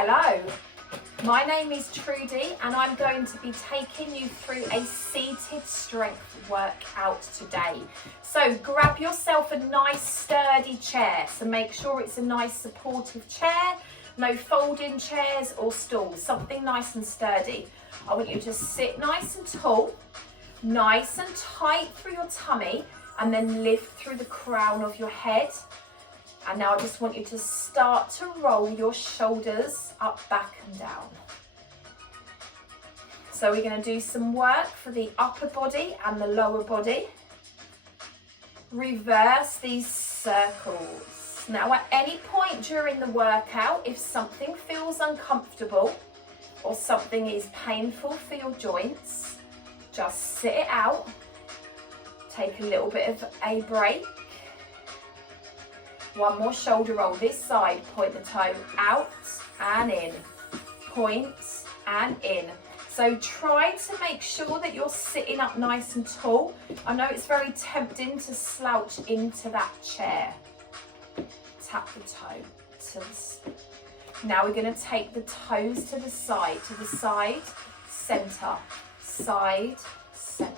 Hello, my name is Trudy and I'm going to be taking you through a seated strength workout today. So grab yourself a nice sturdy chair. So make sure it's a nice supportive chair, no folding chairs or stools, something nice and sturdy. I want you to sit nice and tall, nice and tight through your tummy, and then lift through the crown of your head. And now I just want you to start to roll your shoulders up, back and down. So we're going to do some work for the upper body and the lower body. Reverse these circles. Now at any point during the workout, if something feels uncomfortable or something is painful for your joints, just sit it out. Take a little bit of a break. One more shoulder roll this side, point the toe out and in, point and in. So try to make sure that you're sitting up nice and tall. I know it's very tempting to slouch into that chair. Tap the toe to the side. Now we're going to take the toes to the side, center, side, center.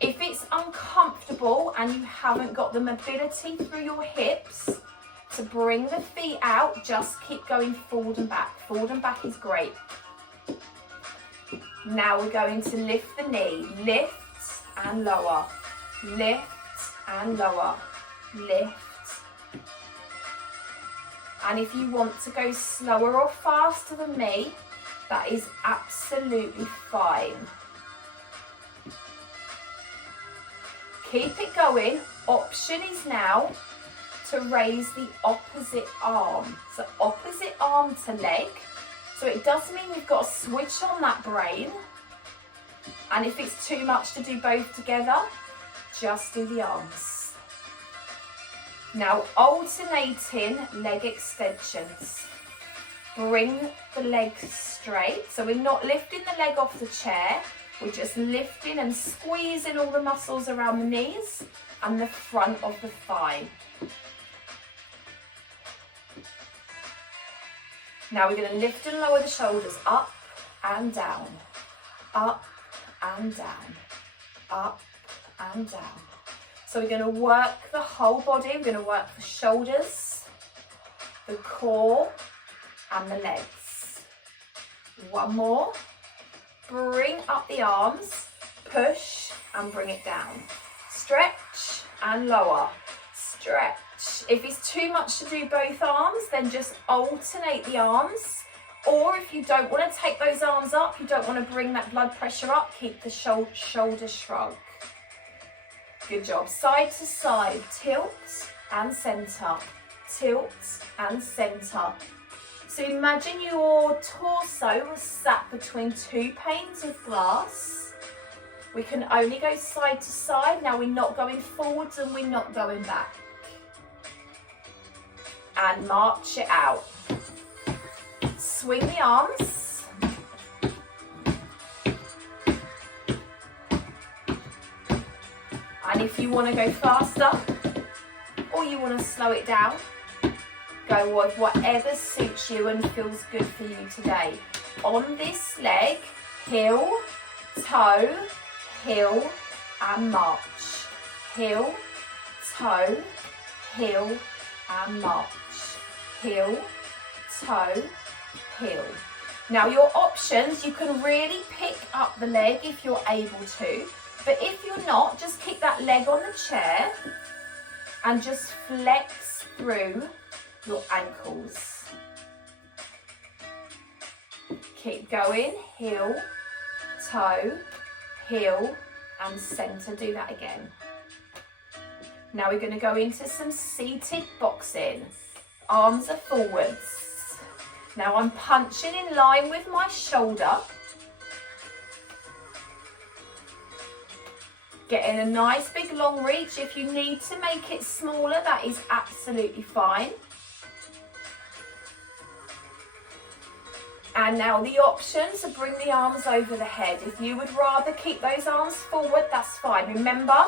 If it's uncomfortable and you haven't got the mobility through your hips to bring the feet out, just keep going forward and back. Forward and back is great. Now we're going to lift the knee. Lift and lower. Lift and lower. Lift. And if you want to go slower or faster than me, that is absolutely fine. Keep it going. Option is now to raise the opposite arm. So opposite arm to leg. So it does mean we've got to switch on that brain. And if it's too much to do both together, just do the arms. Now alternating leg extensions. Bring the legs straight. So we're not lifting the leg off the chair. We're just lifting and squeezing all the muscles around the knees and the front of the thigh. Now we're going to lift and lower the shoulders up and down, up and down, up and down. So we're going to work the whole body. We're going to work the shoulders, the core and the legs. One more. Bring up the arms, push and bring it down. Stretch and lower, stretch. If it's too much to do both arms, then just alternate the arms. Or if you don't want to take those arms up, you don't want to bring that blood pressure up, keep the shoulder shrug. Good job. Side to side, tilt and center, tilt and center. So imagine your torso was sat between two panes of glass. We can only go side to side. Now we're not going forwards and we're not going back. And march it out. Swing the arms. And if you want to go faster or you want to slow it down, go with whatever suits you and feels good for you today. On this leg, heel, toe, heel and march. Heel, toe, heel and march. Heel, toe, heel. Now your options, you can really pick up the leg if you're able to, but if you're not, just keep that leg on the chair and just flex through your ankles. Keep going, heel, toe, heel and center. Do that again. Now we're going to go into some seated boxing. Arms are forwards. Now I'm punching in line with my shoulder. Getting a nice big long reach. If you need to make it smaller, that is absolutely fine. And now the option to bring the arms over the head. If you would rather keep those arms forward, that's fine. Remember,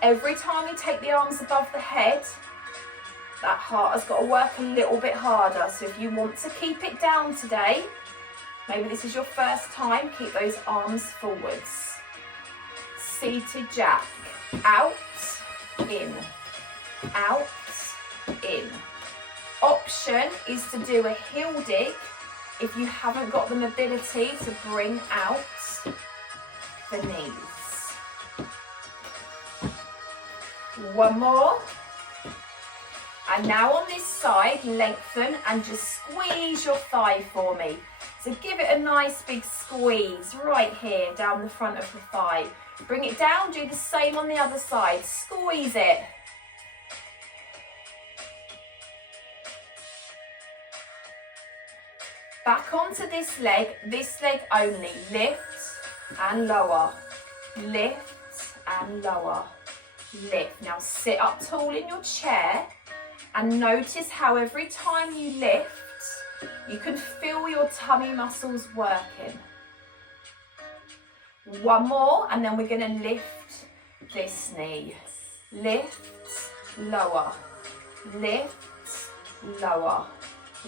every time you take the arms above the head, That heart has got to work a little bit harder. So if you want to keep it down today, maybe this is your first time, keep those arms forwards. Seated jack. Out, in, out, in. Option is to do a heel dig if you haven't got the mobility to bring out the knees. One more. And now on this side, lengthen and just squeeze your thigh for me. So give it a nice big squeeze right here down the front of the thigh. Bring it down, do the same on the other side. Squeeze it. Back onto this leg only. Lift and lower. Lift and lower. Lift. Now sit up tall in your chair and notice how every time you lift, you can feel your tummy muscles working. One more, and then we're going to lift this knee. Lift, lower. Lift, lower.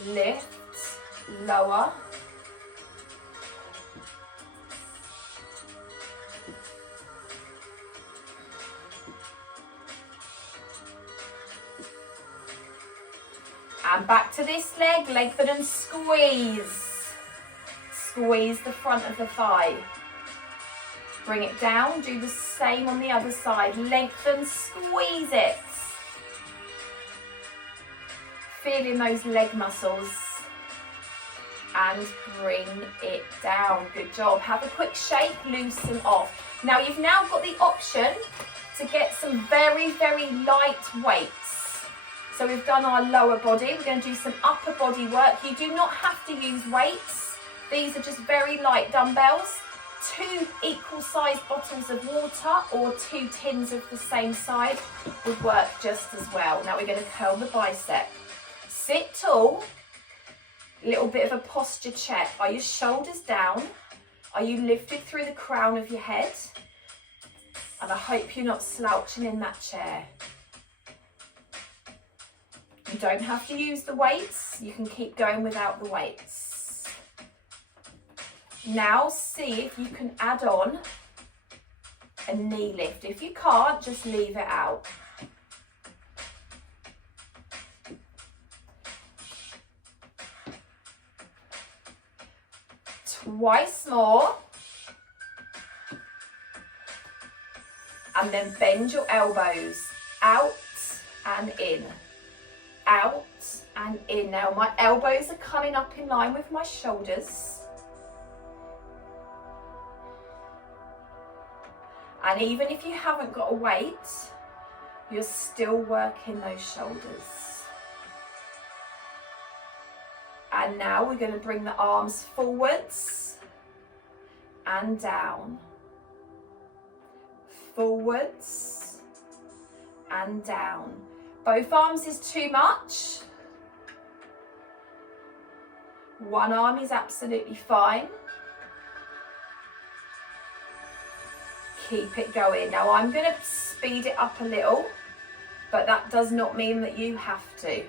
Lift, lower. And back to this leg, lengthen and squeeze. Squeeze the front of the thigh. Bring it down, do the same on the other side. Lengthen, squeeze it. Feeling those leg muscles. And bring it down. Good job. Have a quick shake, loosen off. Now you've now got the option to get some very, very light weights. So we've done our lower body. We're going to do some upper body work. You do not have to use weights. These are just very light dumbbells. 2 equal sized bottles of water or 2 tins of the same side would work just as well. Now we're going to curl the bicep. Sit tall. A little bit of a posture check. Are your shoulders down? Are you lifted through the crown of your head? And I hope you're not slouching in that chair. You don't have to use the weights. You can keep going without the weights. Now see if you can add on a knee lift. If you can't, just leave it out. Twice more. And then bend your elbows out and in. Out and in. Now my elbows are coming up in line with my shoulders. And even if you haven't got a weight, you're still working those shoulders. And now we're going to bring the arms forwards and down. Forwards and down. Both arms is too much. One arm is absolutely fine. Keep it going. Now I'm going to speed it up a little, but that does not mean that you have to.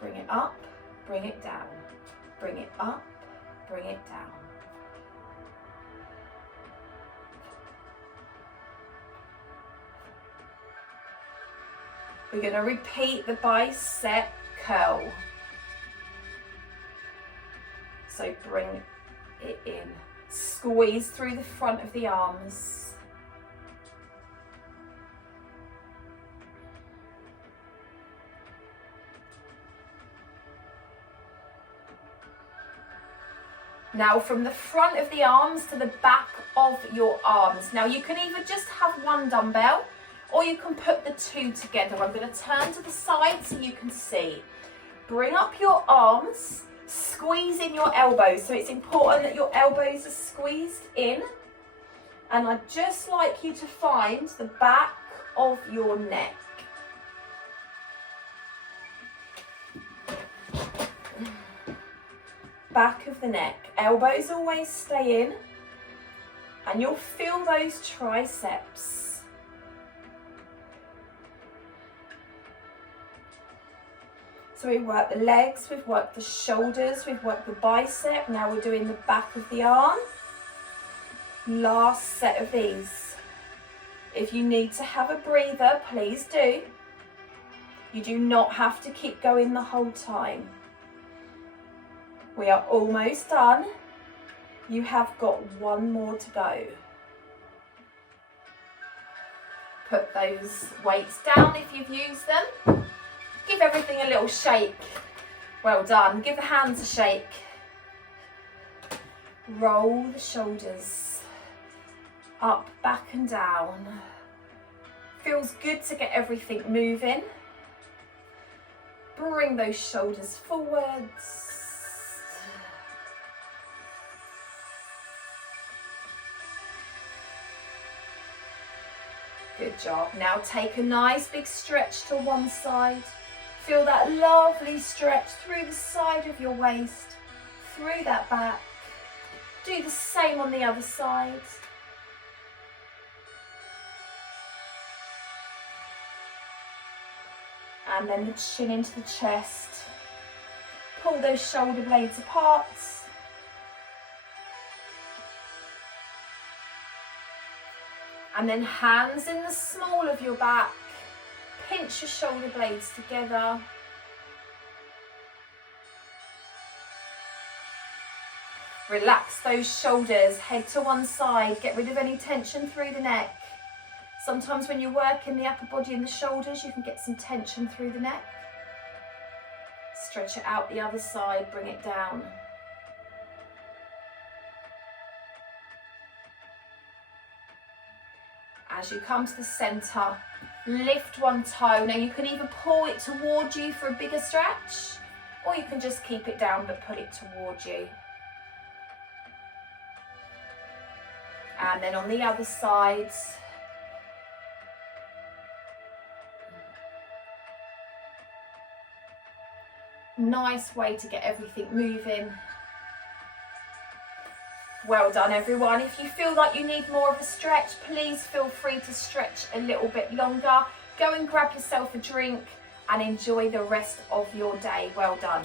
Bring it up, bring it down. Bring it up, bring it down. We're going to repeat the bicep curl. So bring it in. Squeeze through the front of the arms. Now from the front of the arms to the back of your arms. Now you can either just have one dumbbell or you can put the 2 together. I'm going to turn to the side so you can see. Bring up your arms. Squeeze in your elbows, so it's important that your elbows are squeezed in, and I'd just like you to find the back of your neck. Back of the neck. Elbows always stay in, and you'll feel those triceps. So we work the legs, we've worked the shoulders, we've worked the bicep. Now we're doing the back of the arm. Last set of these. If you need to have a breather, please do. You do not have to keep going the whole time. We are almost done. You have got one more to go. Put those weights down if you've used them. Give everything a little shake. Well done. Give the hands a shake. Roll the shoulders up, back and down. Feels good to get everything moving. Bring those shoulders forwards. Good job. Now take a nice big stretch to one side. Feel that lovely stretch through the side of your waist, through that back. Do the same on the other side. And then the chin into the chest. Pull those shoulder blades apart. And then hands in the small of your back. Pinch your shoulder blades together. Relax those shoulders, head to one side, get rid of any tension through the neck. Sometimes when you work in the upper body and the shoulders, you can get some tension through the neck. Stretch it out the other side, bring it down. As you come to the centre, lift one toe. Now you can either pull it towards you for a bigger stretch, or you can just keep it down but pull it towards you. And then on the other side. Nice way to get everything moving. Well done everyone. If you feel like you need more of a stretch, please feel free to stretch a little bit longer. Go and grab yourself a drink and enjoy the rest of your day. Well done.